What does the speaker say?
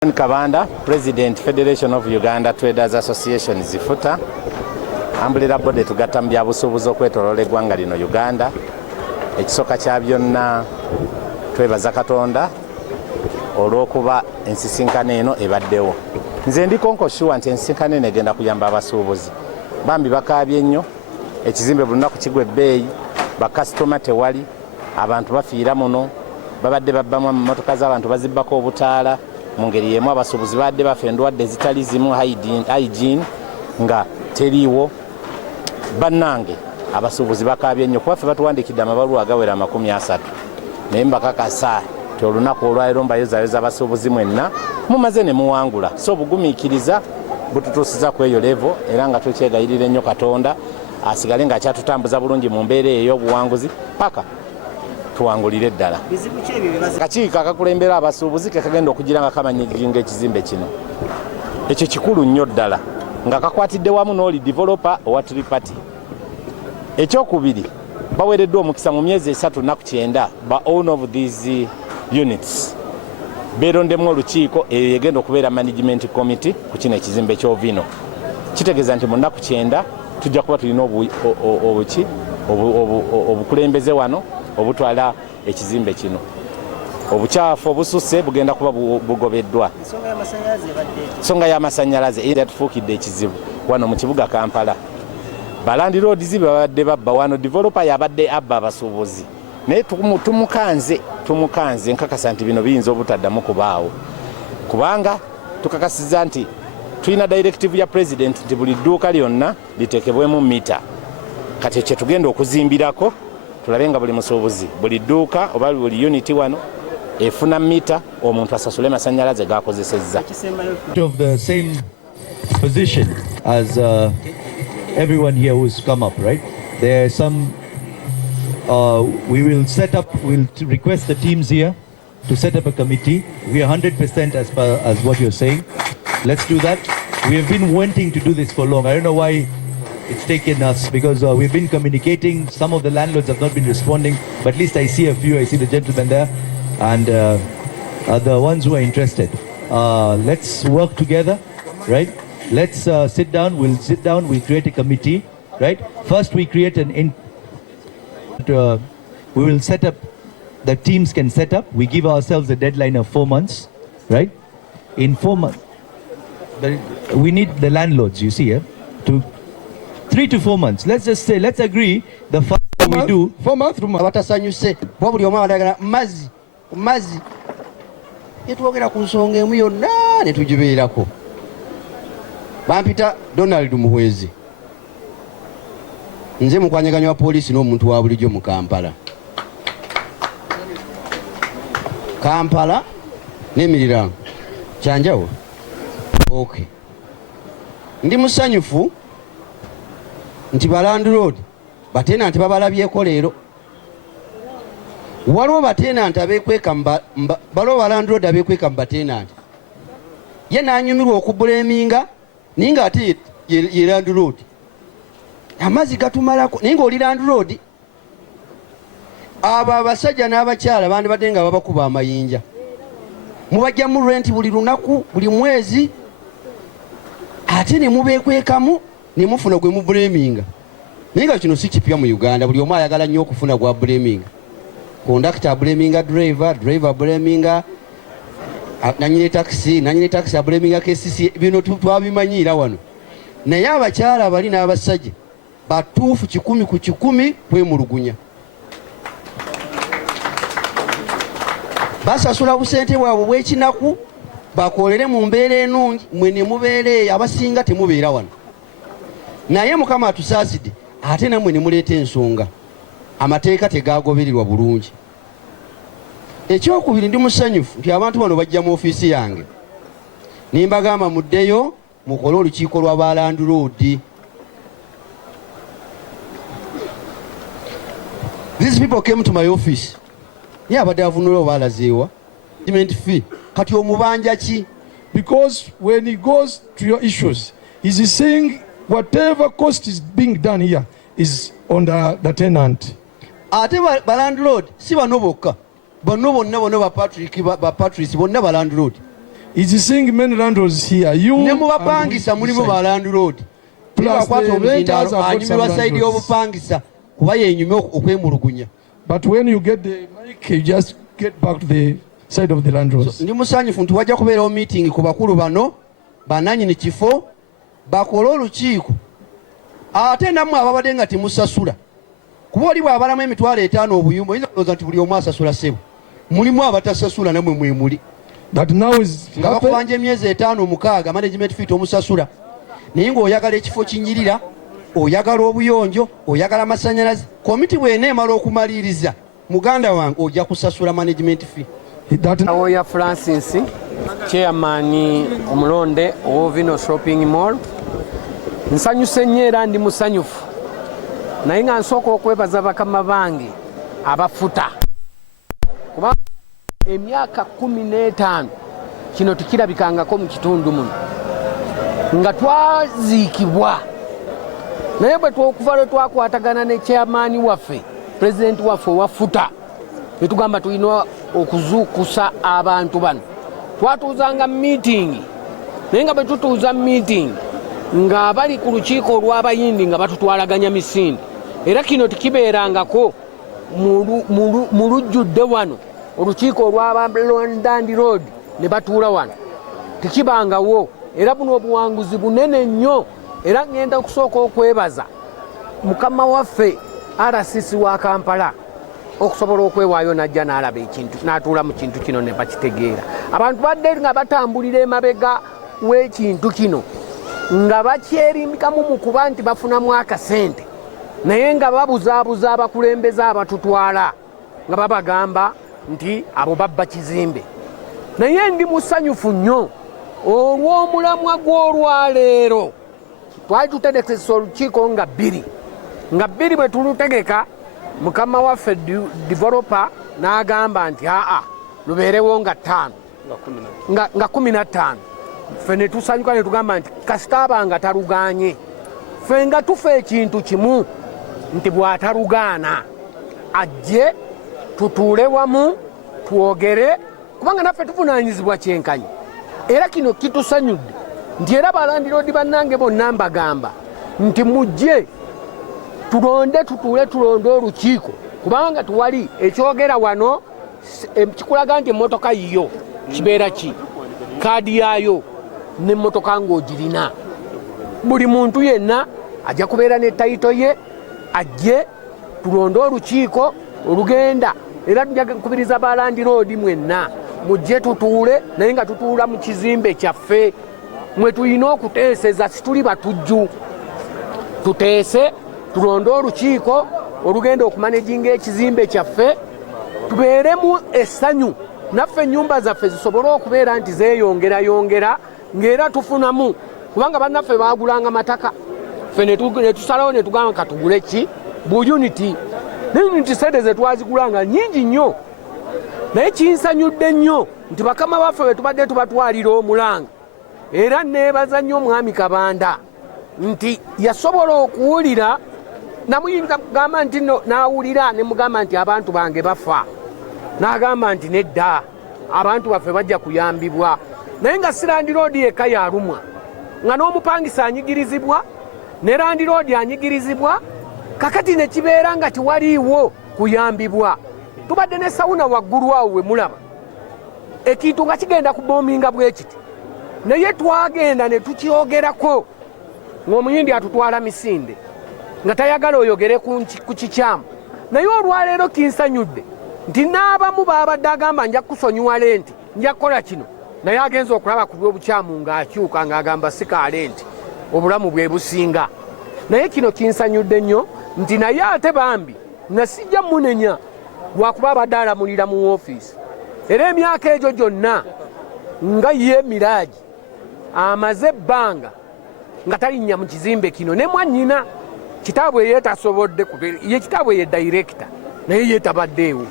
Kabanda, President Federation of Uganda Traders Association FUTA, ambulira bode tugatta mu byabusuubuzi okwetoloola eggwanga lino Uganda. Ekisooka kya byonna twebaza Katonda olw'okuba ensisinkano eno ebaddewo. Nze ndiko sure nti ensisinkano eno egenda kuyamba abasuubuzi. Bambi bakaabye ennyo, ekizimbe buli lunaku kigwa ebbeeyi, bakasitoma tewali, abantu bafiira muno, babadde babbamu emmotoka z'abantu bazibbako obutaala. Mu ngeri y'emu abasuubuzi badde bafa endwadde zitali zimu hygiene nga teriiwo. Bannange abasuubuzi bakaabye nnyo kuba ffe batuwandikidde amabaluwa agawera 30 naye mbakakasa ti olunaku olwaliro mbayozayoza abasuubuzi mwenna mumaze ne muwangula. So obugumiikiriza bututuusiza ku eyo levo era nga tukyegayirira ennyo Katonda asigale ng'akyatutambuza bulungi mu mbeera ey'obuwanguzi paka tuwangulire ddala. Akakiiko akakulembera abasuubuzi ke kagenda okugira nga kamanyiringa ekizimbe kino. Ekyo kikulu nnyo ddala nga kakwatidde wamu n'oli Developer TURIPAT. Ekyokubiri baweereddwa omukisa mu myezi 3 ba own of these units. Beerondemu olukiiko eyo egenda okubeera management committee ku kino ekizimbe kya Ovino. Kitegeeza nti mu nnaku 9 tujja kuba tulina obukulembeze wano obutwala ekizimbe kino. Obukyafu obususse bugenda kuba bugobeddwa. Ensonga y'amasannyalaze era tufuukidde ekizibu wano mu kibuga Kampala. Balandi roads babadde babba wano, developer yabadde abba abasuubuzi. Naye tumukanze nkakasa nti bino biyinza obutaddamu kubaawo. Kubanga tukakasiza nti tulina directive ya president nti buli dduuka lyonna litekebwemu mita. Kati kye tugenda okuzimbirako tulabe nga buli musuubuzi buli dduuka oba buli unit wano efuna mita omuntu asasule masannyalaze gakozesezza. Of the same position as everyone here who's come up, right? There are some we will set up, we'll request the teams here to set up a committee. We are 100% as far as what you're saying. Let's do that. We have been wanting to do this for long. I don't know why it's taken us, because we've been communicating. Some of the landlords have not been responding, but at least I see a few. I see the gentleman there and the ones who are interested. Let's work together, right? Let's sit down. We'll sit down. We'll create a committee, right? First, we create we will set up, the teams can set up. We give ourselves a deadline of 4 months, right? In 4 months, we need the landlords, you see, to 3 to 4 months. Let's just say, let's agree the first thing we do. 4 months from abatasanyuse wabuli omwana adagala mazi yetwogera ku nsonga emu yonna ne tugibeerako. Bampita Donald Muhwezi, nze mukwanyaganya wa poliisi n'omuntu wa bulijjo mu Kampala n'emiriraano kyanjawo. Okay, ndi musanyufu nti balandlord batenanti babalabyeko leero. Waliwo batenanti abeekweka baliwo balandlord abeekweka mu batenanti. Ye n'anyumirwa okubuleminga naye nga ate ye landlord. Amazzi gatumalako naye ng'oli landlord. Abo abasajja n'abakyala bandibadde nga babakuba amayinja. Mubajja mu rent buli lunaku, buli mwezi, ate ne mubeekwekamu ne mufuna gwe mu blaminga. Naye nga kino si kipya mu Uganda, buli omu ayagala nnyo okufuna gwa blaminga. Conductor blaminga driver blaminga nanyine taxi blaminga KCC. Bino twabimanyiira wano. Naye abakyala abali n'abasajja batuufu 100 ku 100 kwemulugunya. Basasula busente bwabwe bw'ekinaku bakolere mu mbeera ennungi, mwe ne mubeere abasinga temubeera wano. Naye Mukama atusaasidde ate nammwe ne muleeta ensonga. Amateeka tegaagobererwa bulungi. Ekyokubiri ndi musanyufu nti abantu bano bajja mu ofiisi yange. Nimbagamba muddeyo mukole olukiiko lw'abalandlord. These people came to my office. Yeah, but they have no balazewa. Payment fee. Kati omubanja ki? Because when he goes to your issues, he's saying whatever cost is being done here is on the tenant. Ate ba landlord si bano bokka. Bano bonna ba Patrice bonna ba landlord. He's seeing many landlords here. You ne mubapangisa mulimu ba landlord. Plus the renters are anyumirwa side y'obupangisa kuba yenyume okwemulugunya. But when you get the mic, you just get back to the side of the landlords. Ndi musanyifu nti wajja kubeerawo meeting ku bakulu bano bananyini kifo bakole olukiiko ate nammwe ababadde nga temusasula kuba oli bw'abalamu emitwalo 5 obuyumba oyinza kulowooza nti buli omu asasula ssebo mulimu abatasasula nammwe mwemuli nga bakubanja emyezi 5-6 management fee omusasula naye ng'oyagala ekifo kinyirira oyagala obuyonjo oyagala amasannyalaze komiti bw'eneemala okumaliriza muganda wange ojja kusasula management fee. Awoya Francis, chairman omulonde Ovino shopping mall. Nsanyuse nnyo era ndi musanyufu. Naye nga nsooka okwebaza bakama bange abafuta. Kuba emyaka 15 kino tikirabikangako mu kitundu muno. Nga twaziikibwa. Naye bwe okuva lwe twakwatagana ne chairman waffe, president waffe wa FUTA. Netugamba tulina okuzuukusa abantu bano. Twatuuzanga meeting. Naye nga bwe tutuuza meeting nga bali ku lukiiko olw'abayindi nga batutwalaganya misinde. Era kino tikibeerangako mu lujjudde wano olukiiko olw'abalondandi road ne batuula wano. Tikibangawo. Era buno obuwanguzi bunene nnyo. Era ngenda okusooka okwebaza mukama waffe RCC wa Kampala okusobola okwewaayo najja n'alaba ekintu n'atuula mu kintu kino ne bakitegeera. Abantu badde nga batambulira emabega w'ekintu kino nga bakyerimbikamu mu kuba nti bafunamu akasente naye nga babuzaabuza abakulembeze abatutwala nga babagamba nti abo babba kizimbe. Naye ndi musanyufu nnyo olw'omulamwa gw'olwaleero twali tutegekesa olukiiko nga bbiri bwe tulutegeka mukama waffe developer n'agamba nti lubeerewo nga 5 nga 15. Ffe ne tusanyuka ne tugamba nti kasitaaba nga talugaanye ffe nga tufa ekintu kimu nti bw'atalugaana ajje tutuule wamu twogere kubanga naffe tuvunaanyizibwa kyenkanyi. Era kino kitusanyudde nti era balandiroodi bannange bonna mbagamba nti mujje tutuule tulonde olukiiko kubanga tuwali ekyogera wano kikulaga nti emmotoka yiyo kibeera ki kaadi yaayo n'emmotoka ng'ogirina. Buli muntu yenna ajja kubeera ne tayito ye ajje tulonde olukiiko olugenda. Era tujja kubiriza balandiroodi mwenna mujje tutuule naye nga tutuula mu kizimbe kyaffe mwe tulina okuteeseza situli batujju tuteese tulonde olukiiko olugenda okumanaginga ekizimbe kyaffe tubeeremu essanyu naffe ennyumba zaffe zisobole okubeera nti zeeyongerayongera ng'era tufunamu kubanga bannaffe baagulanga mataka ffe ne tusalawo ne tugamba katugule ki buyuniti n'uniti sente ze twazigulanga nnyingi nnyo. Naye kinsanyudde nnyo nti bakama baffe bwe tubadde tubatwalira omulanga era neebaza nnyo omwami Kabanda nti yasobola okuwulira namuyinza kugamba nti n'awulira ne mugamba nti abantu bange bafa n'agamba nti nedda abantu baffe bajja kuyambibwa. Naye nga si landiroodi yekka yalumwa nga n'omupangisa anyigirizibwa ne landiroodi anyigirizibwa kakati ne kibeera nga tiwaliiwo kuyambibwa. Tubadde ne sawuna waggulu awo we mulaba ekintu nga kigenda kuboominga bwe kiti naye twagenda ne tukyogerako ng'omuyindi atutwala misinde nga tayagala oyogere ku kikyamu. Naye olwaleero kinsanyudde nti n'abamu baabadde agamba nja kusonyiwa lenti nja kukola kino naye agenza okulaba ku by'obukyamu ng'akyuka ng'agamba sikaale nti obulamu bwe businga. Naye kino kinsanyudde nnyo nti naye ate bambi nga sijja munenya lwakuba abadde alamulira mu woofiisi. Era emyaka egyo gyonna nga ye Miraaji amaze ebbanga nga talinnya mu kizimbe kino ne mwannyina kitaabwe ye tasobodde ye kitaabwe ye dayirekita naye ye tabaddeewo.